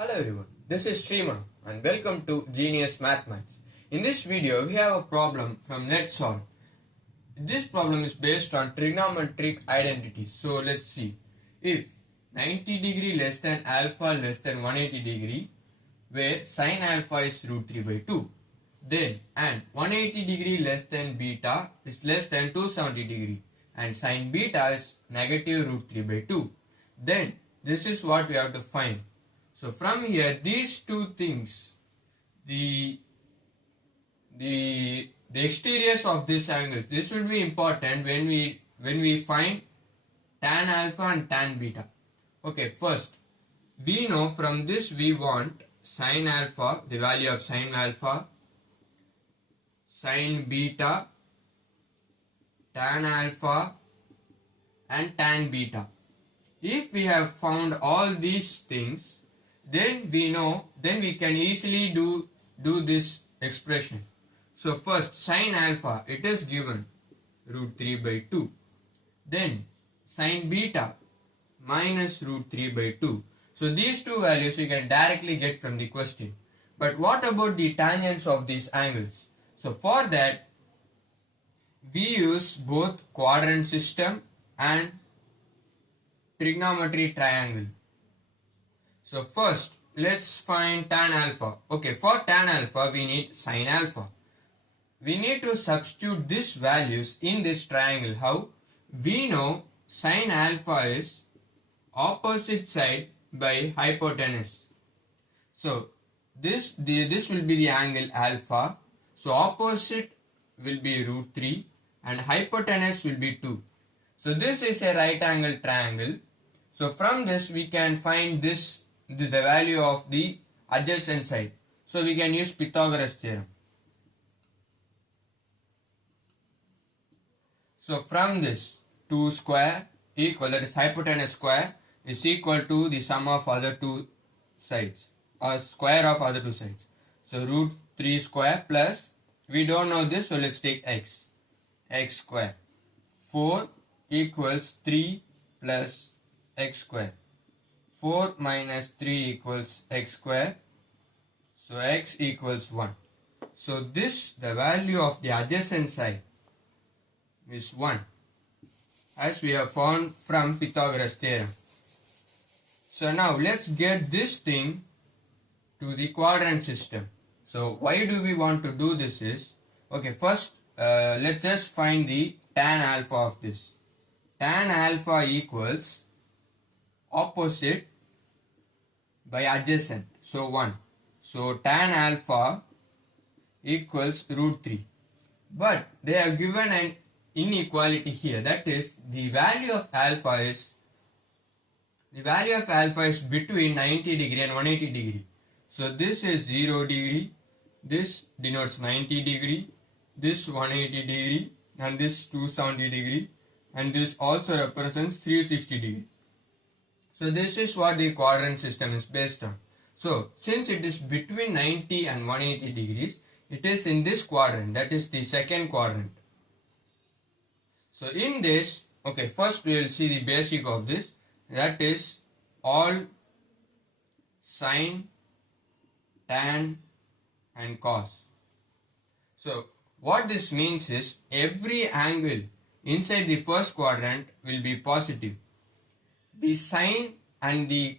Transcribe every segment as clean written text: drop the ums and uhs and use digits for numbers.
Hello everyone, this is Sriman and welcome to Genius Mathematics. In this video, we have a problem from NetSolve. This problem is based on trigonometric identities. So let's see. If 90 degree less than alpha less than 180 degree, where sine alpha is root 3 by 2, then and 180 degree less than beta is less than 270 degree and sine beta is negative root 3 by 2, then this is what we have to find. So from here, these two things, the exteriors of this angle, this will be important when we find tan alpha and tan beta. Okay, first we know from this we want sine alpha, the value of sine alpha, sine beta, tan alpha and tan beta. If we have found all these things, then we can easily do this expression. So first sine alpha, it is given root 3 by 2. Then sine beta minus root 3 by 2. So these two values we can directly get from the question. But what about the tangents of these angles? So for that, we use both quadrant system and trigonometry triangle. So first, let's find tan alpha. Okay, for tan alpha, we need sine alpha. We need to substitute these values in this triangle. How? We know sine alpha is opposite side by hypotenuse. So this will be the angle alpha. So opposite will be root 3 and hypotenuse will be 2. So this is a right angle triangle. So from this we can find the value of the adjacent side. So we can use Pythagoras theorem. So from this, 2 square equal, that is hypotenuse square, is equal to the sum of other two sides or square of other two sides. So root 3 square plus, we don't know this, so let's take x square. 4 equals 3 plus x square. 4 minus 3 equals x square. So x equals 1. So this, the value of the adjacent side is 1, as we have found from Pythagoras theorem. So now let's get this thing to the quadrant system. So why do we want to do this is, okay, first let's just find the tan alpha of this. Tan alpha equals opposite by adjacent, so 1. So tan alpha equals root 3. But they have given an inequality here, that is the value of alpha is between 90 degree and 180 degree. So this is 0 degree, this denotes 90 degree, this 180 degree, and this 270 degree, and this also represents 360 degree. So this is what the quadrant system is based on. So since it is between 90 and 180 degrees, it is in this quadrant, that is the second quadrant. So in this, okay, first we will see the basic of this, that is all sine, tan and cos. So what this means is every angle inside the first quadrant will be positive. The sine and the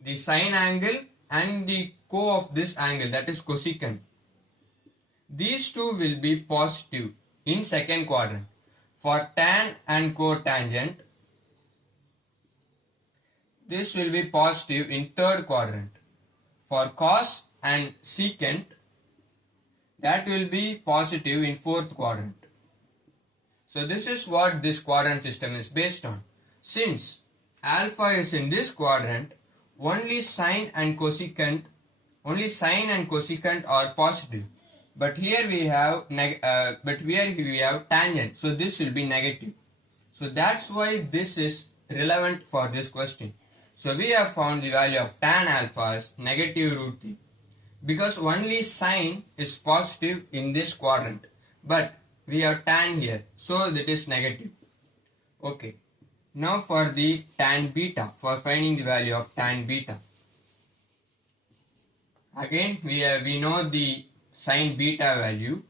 the sine angle and the of this angle, that is cosecant, these two will be positive in second quadrant. For tan and cotangent, this will be positive in third quadrant. For cos and secant, that will be positive in fourth quadrant. So this is what this quadrant system is based on. Since alpha is in this quadrant, only sine and cosecant are positive. But here we have tangent, so this will be negative. So that's why this is relevant for this question. So we have found the value of tan alpha as negative root 3, because only sine is positive in this quadrant, but we have tan here, so that is negative. Okay, Now for the tan beta, for finding the value of tan beta. Again, we know the sin beta value.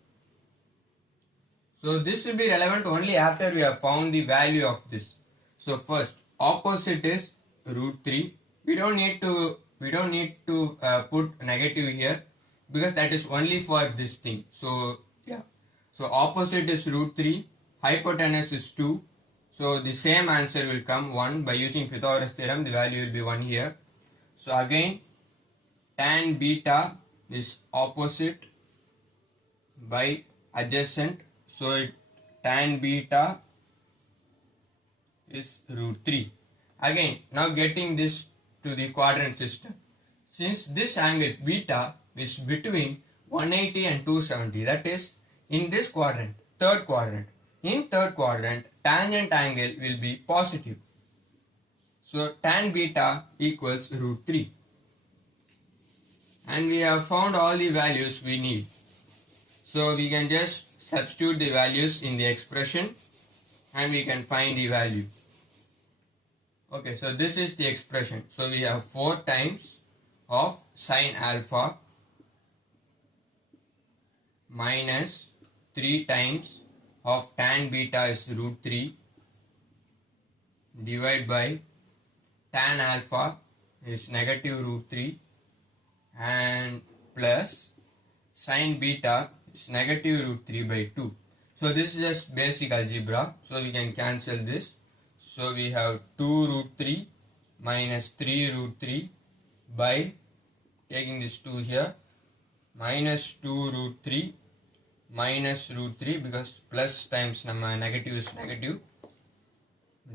So this will be relevant only after we have found the value of this. So first, opposite is root 3. We don't need to put negative here because that is only for this thing. So yeah. So opposite is root 3. Hypotenuse is 2. So the same answer will come 1 by using Pythagoras theorem. The value will be 1 here. So again, tan beta is opposite by adjacent. So tan beta is root 3. Again, now getting this to the quadrant system. Since this angle beta is between 180 and 270, that is in this quadrant, third quadrant. In third quadrant, tangent angle will be positive. So tan beta equals root 3. And we have found all the values we need. So we can just substitute the values in the expression and we can find the value. Okay, so this is the expression. So we have 4 times of sine alpha minus 3 times of tan beta is root 3 divided by tan alpha is negative root 3 and plus sine beta is negative root 3 by 2. So this is just basic algebra. So we can cancel this. So we have 2 root 3 minus 3 root 3 by taking this 2 here minus 2 root 3 minus root 3 because plus times negative is negative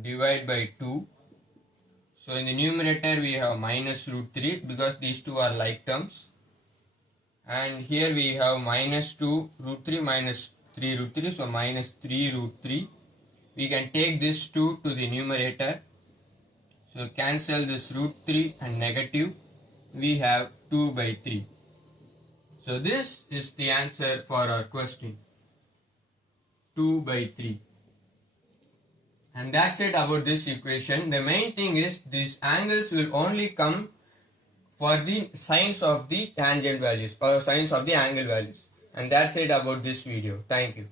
divide by 2. So in the numerator we have minus root 3 because these two are like terms. And here we have minus 2 root 3 minus 3 root 3. So minus 3 root 3. We can take this 2 to the numerator. So cancel this root 3 and negative. We have 2 by 3. So this is the answer for our question. 2 by 3. And that's it about this equation. The main thing is these angles will only come for the sines of the tangent values or sines of the angle values. And that's it about this video. Thank you.